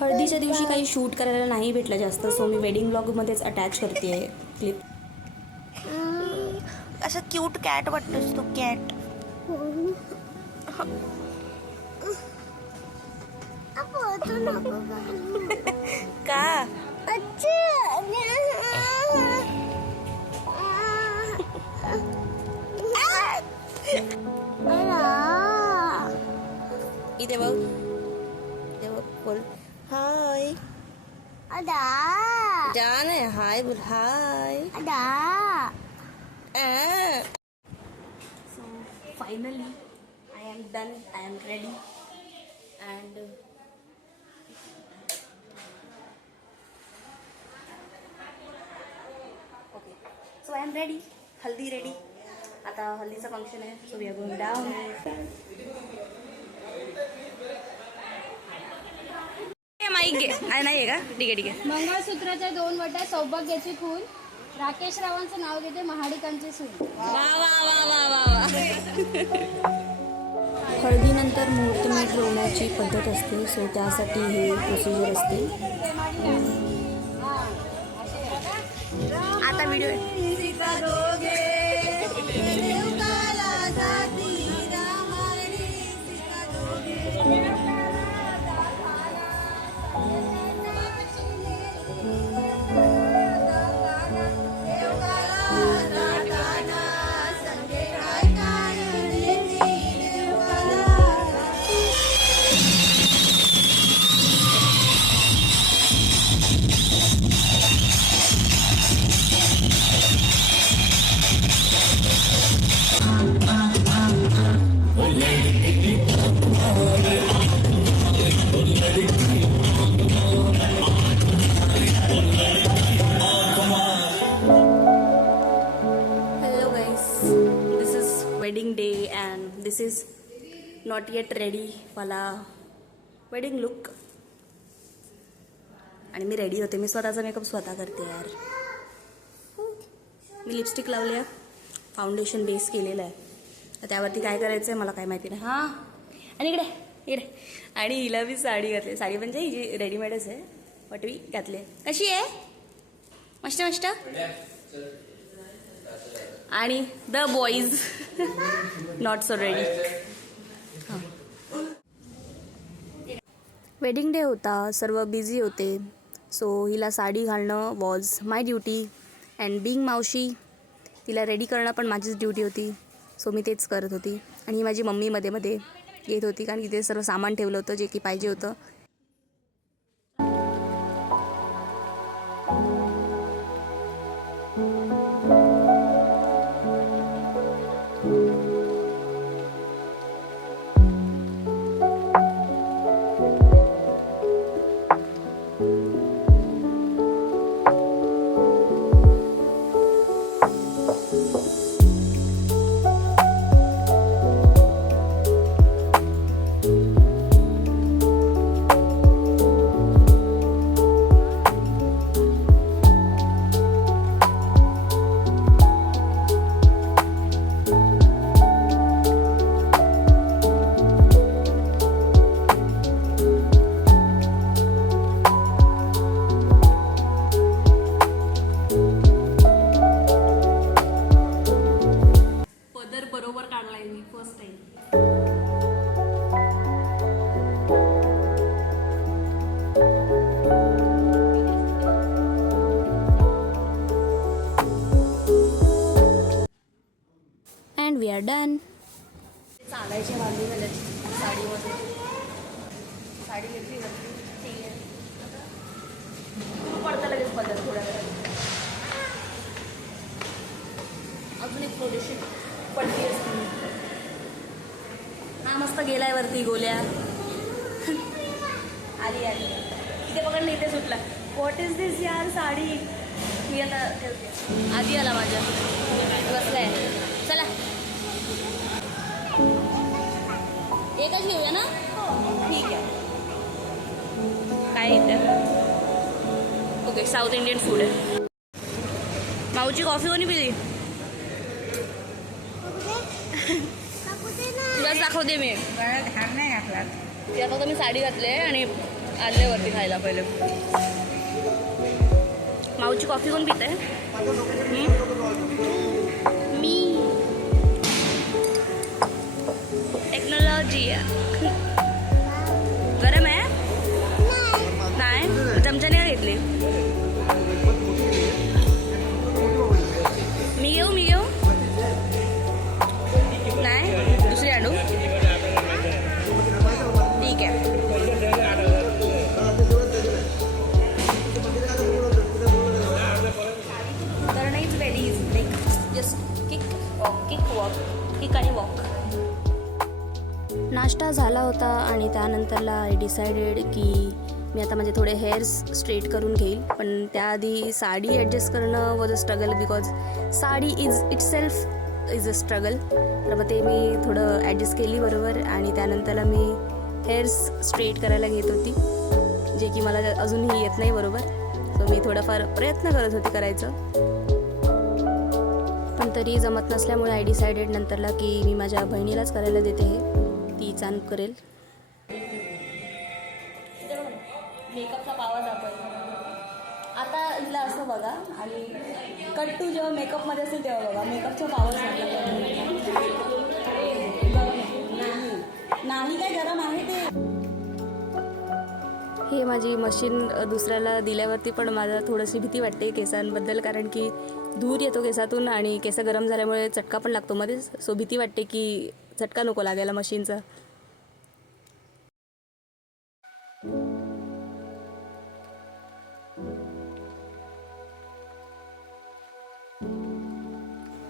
हळदीच्या दिवशी काही शूट करायला नाही भेटलं जास्त, सो मी वेडिंग ब्लॉगमध्येच अटॅच करते क्लिप. असं क्यूट कॅट वाटतोस तो, कॅट. का इथे बघ, इथे बघ, बोल हाय. जान आहे, हाय बोल, हाय. So finally I am done, I am ready and okay, so I am ready, haldi ready. आता हल्दीचं फंक्शन आहे, so we are going down. Mic घे. नाही आहे का? ठीक आहे ठीक आहे. मंगळसूत्राच्या 2 वट्या सौभाग्याची खून. राकेश रावांचं नाव घेते महाडिकांची सून. वा वा वा वा वा वा. हळदीनंतर मुहूर्तमेढ रोवण्याची पद्धत असते, सो त्यासाठी हे प्रोसिजर असते. आता video wedding day and this is not eight ready मला वेडिंग लुक. आणि मी रेडी होते, मी स्वतःचा मेकअप स्वतः करते यार. मी लिपस्टिक लावली आहे, फाउंडेशन बेस केलेलं आहे, तर त्यावरती काय करायचं आहे मला काय माहिती नाही. हां, आणि इकडे इकडे. आणि हिला मी साडी घातली, साडी म्हणजे ही जी रेडीमेडच आहे बट मी घातली. कशी आहे? मस्त मस्त. आणि the boys not so ready. Wedding day होता, सर्व बिझी होते, सो हिला साडी घालणं was my duty and Bing मावशी तिला रेडी करणं पण माझीच ड्युटी होती, सो मी तेच करत होती. आणि ही माझी मम्मी मध्ये मध्ये येत होती, कारण की ते सर्व सामान ठेवलं होतं जे की पाहिजे होतं. And we are done. चालायचे वांदे झाले साडीमध्ये. साडी घेतली घातली, ठीक आहे. पडतं लगेच बदल थोड्या वेळात. अजून एक थोडीशी पडती असते. हा मस्त गेलाय वरती गोल्या. आली आली इथे पकडलं, इथे सुटला. व्हॉट इज दिस यार साडी. मी आता ठेवते. आधी आला माझ्या, बसलाय. चला एकच घेऊया ना. ठीक आहे. काय इथं ओके, साऊथ इंडियन फूड आहे. माऊची कॉफी कोणी पिली? तुलाच दाखवते मी. घाण नाही घातला. ती आता मी साडी घातली आहे आणि आल्यावरती खायला पहिले. माऊची कॉफी कोण पित आहे? मी. टेक्नॉलॉजी गरम आहे. नाही चमच्याने घेतली. मी घेऊ नाही दुसरी आणू. ठीक आहे. तर नाहीच very easy like just kick आणि वॉक. नाश्ता झाला होता आणि त्यानंतरला आय डिसाइडेड की मी आता माझे थोडे हेअर्स स्ट्रेट करून घेईल. पण त्याआधी साडी ॲडजस्ट करणं was a struggle because sari itself is a struggle. तर मग ते मी थोडं ॲडजस्ट केली बरोबर. आणि त्यानंतरला मी हेअर्स स्ट्रेट करायला घेत होती जे की मला अजूनही येत नाही बरोबर. सो मी थोडाफार प्रयत्न करत होती करायचं पण तरी जमत नसल्यामुळे आय डिसाइडेड नंतरला की मी माझ्या बहिणीलाच करायला देते. हे ती चांद करेल. मेकअपचा पावा जातोय आता हिला असं बघा. आणि कट टू जेव्हा मेकअपमध्ये असेल तेव्हा बघा मेकअपचा पावर नाही काय गरम आहे ते. हे माझी मशीन दुसऱ्याला दिल्यावरती पण मला थोडीशी भीती वाटते केसांबद्दल कारण की धूर येतो केसातून आणि केस गरम झाल्यामुळे चटका पण लागतो मध्येच. सो भीती वाटते की चटका नको लागायला मशीनचा.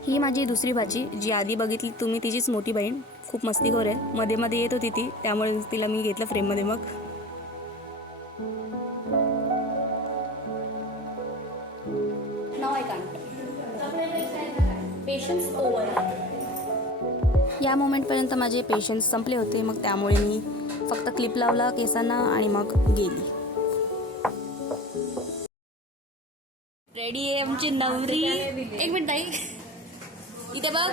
ही माझी दुसरी भाची जी आधी बघितली तुम्ही तिचीच मोठी बहीण. खूप मस्तीखोर आहे. मध्ये मध्ये येत होती ती त्यामुळे तिला मी घेतलं फ्रेममध्ये. मग पेशन्स ओव्हर. या मोमेंटपर्यंत माझे पेशन्स संपले होते. मग त्यामुळे मी फक्त क्लिप लावला केसांना आणि मग गेली. रेडी आहे आमची नवरी. एक मिनिट ताई इथे बघ.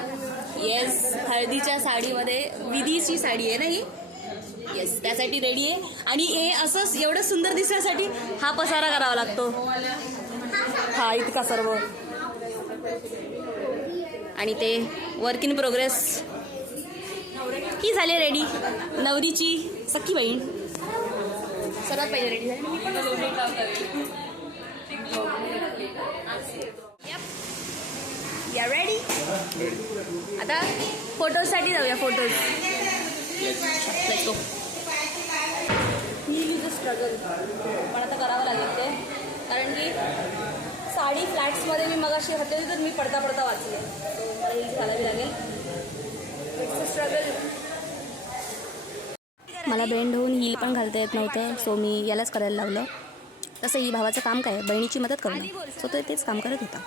येस हळदीच्या साडीमध्ये विधीची साडी आहे ना ही. येस त्यासाठी रेडी आहे. आणि हे असंच एवढं सुंदर दिसण्यासाठी हा पसारा करावा लागतो. हा इतका सर्व. आणि ते वर्क इन प्रोग्रेस. ही झाली रेडी नवरीची सख्खी बहीण. सर्वात पहिले रेडी झाली. या रेडी. आता फोटोजसाठी जाऊया. Photos let's go. He is a struggle पण आता करावं लागेल ते कारण की साडी फ्लॅट्समध्ये मी मगाशी होते तर मी पडता वाचले. मला ही घालावी लागेल. It's a struggle. मला बेंड होऊन हील पण घालता येत नव्हतं. सो मी यालाच करायला लावलं. तसं ही भावाचं काम काय बहिणीची मदत करणं. सो तो तेच काम करत होता.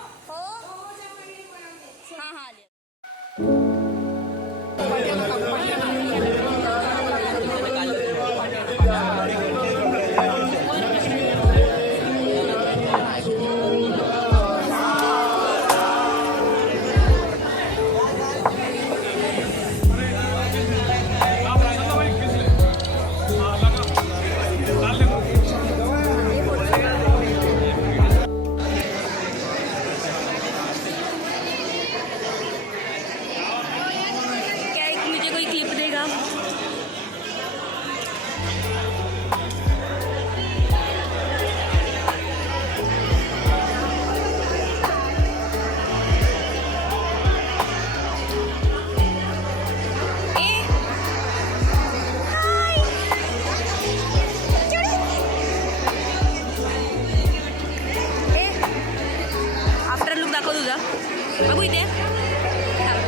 बघू इथे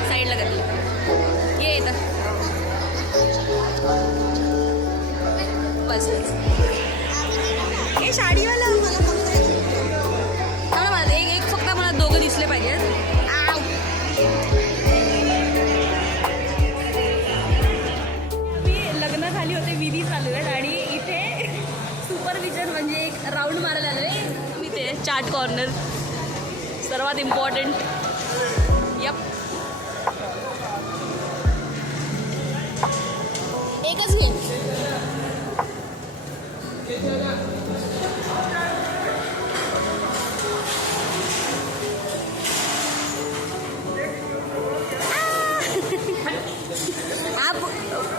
साईडला कर. ये येतं बस. हे साडीवाला मला एक फक्त मला दोघं दिसले पाहिजेत. लग्न झाली होते विधी चालू आहेत आणि इथे सुपरविजन म्हणजे एक राऊंड मारायला आलोय. इथे चाट कॉर्नर सर्वात इम्पॉर्टंट. यप एकच घे. आप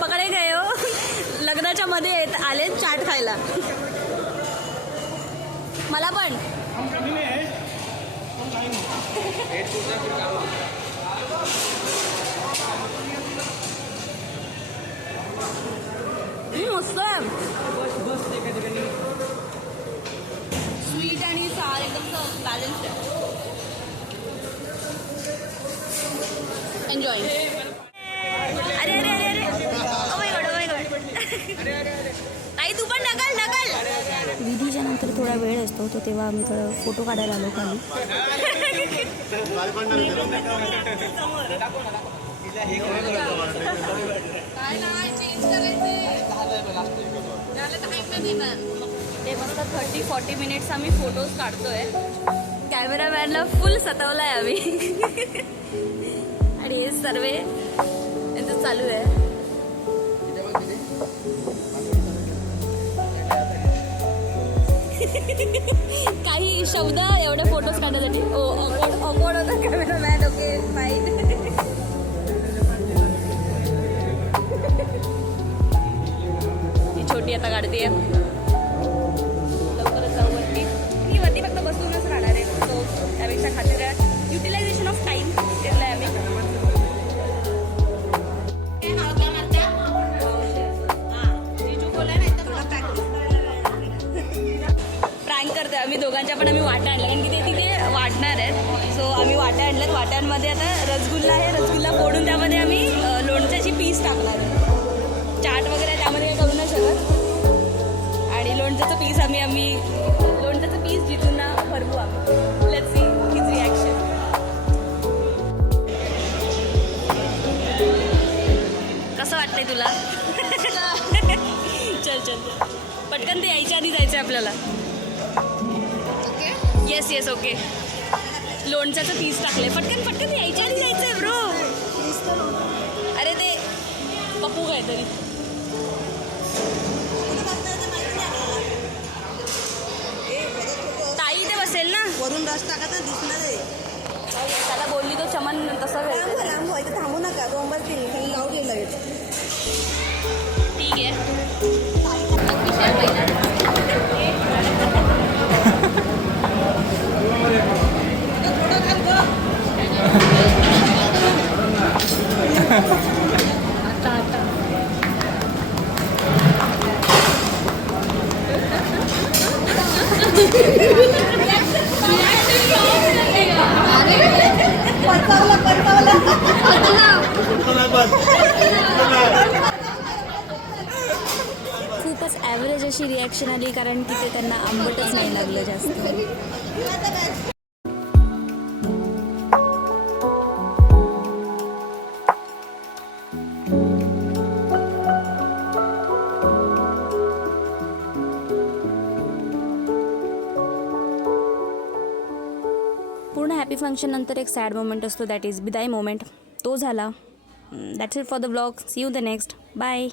पकडे गए हो. लग्नाच्या मध्ये आले चाट खायला. मला पण मस्त आहे. स्वीट आणि सार एकदम बॅलन्स्ड आहे. एन्जॉय. अरे अरे अरे अरे oh my God, oh my God. ताई तू पण ढकल. विधीच्या नंतर थोडा वेळ असतो तो तेव्हा आम्ही थोडं फोटो काढायला आलो खाली. ते मस्त 30-40 मिनिट्स आम्ही फोटोज काढतोय. कॅमेरामॅनला फुल सतावलाय आम्ही. आणि हे सर्व यांचं चालू आहे. काही शब्द एवढे फोटोज काढण्यासाठी. ऑकवर्ड होता कॅमेरामॅन. Okay fine. ही छोटी आता काढते. लवकरच जाऊ वरती. ही वरती फक्त बसूनच राहणार आहे. सो त्यापेक्षा खातिर युटिलायझेशन ऑफ टाईम केलं आहे आम्ही. प्रँक करतोय आम्ही दोघांच्या पण. आम्ही वाटा आणल्या कारण की ते तिथे वाटणार आहेत. सो आम्ही वाट्या आणल्यात. वाट्यांमध्ये आता रसगुल्ला आहे. रसगुल्ला फोडून त्यामध्ये आम्ही लोणच्याची पीस टाकणार आहे. चाट वगैरे त्यामध्ये काही करू नाही शकत. आणि लोणच्याचं पीस आम्ही लोणच्याचं पीस जिथून भरवू आम्ही. Let's see his reaction. कसं वाटतंय तुला? चल पटकन ते यायच्या आधी जायचं आहे आपल्याला. Yes okay. लोणच्याचं पीस टाकलंय. पटकन यायच्या आधी जायचं आहे ब्रो. अरे ते पप्पू काहीतरी. ताई ते बसेल ना वरून रस टाकायचा दिसणार आहे. त्याला बोलली तो चमन तसं लांब व्हायचं. थांबू नका. बोंबल खाली लावून गेलं लगेच. ठीक आहे. खूपच ॲव्हरेज अशी रिॲक्शन आली कारण की ते त्यांना आंबटच नाही लागलं जास्त. पूर्ण हॅपी फंक्शन नंतर एक सॅड मोमेंट असतो. That is vidaai moment. तो झाला. That's it for the blog. See you the next. Bye.